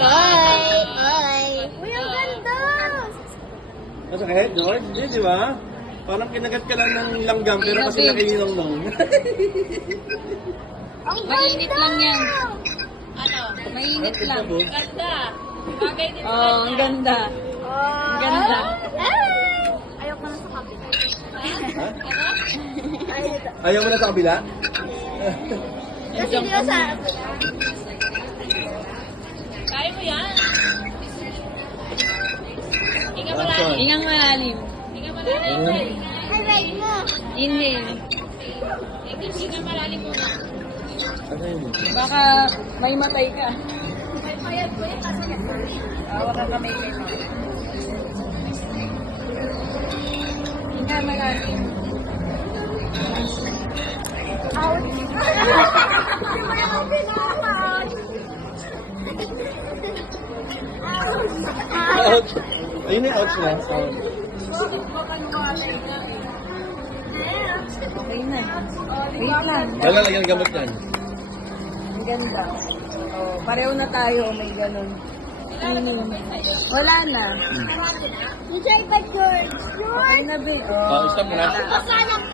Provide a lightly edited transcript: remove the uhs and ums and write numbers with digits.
Ay! Uy, ang ganda! Masakit, George? Hindi, di ba? Parang kinagat ka lang ng langgam, pero kasi nakininong nung. Ang Mainit lang yan. Ano? Mainit lang. Ganda! Bagay din Oh, ang ganda. Oh, Ganda. Ayoko na sa kapila. Ha? Ayoko. Ayaw mo na sa kabila? Kasi hindi na sa... Kaya mo yan. Inga malalim. Ingang malalim. Inga malalim. Ay, wait mo. Inhale. Inga malalim muna. Ano yun? Baka may matay ka. May payag mo yan kasi Awa ka kamay kayo. Ingang malalim. out. Hindi mo naman pinahawak. Ouch! Ayun yung ouch na. Ouch. Okay na. Wait lang. Wala lang yung gamot yan. Ang ganda. Oh, pareho na tayo. May ganun. Wala na. Yung sa iba, George. Okay na, be. Oh, Stop mo na. Sana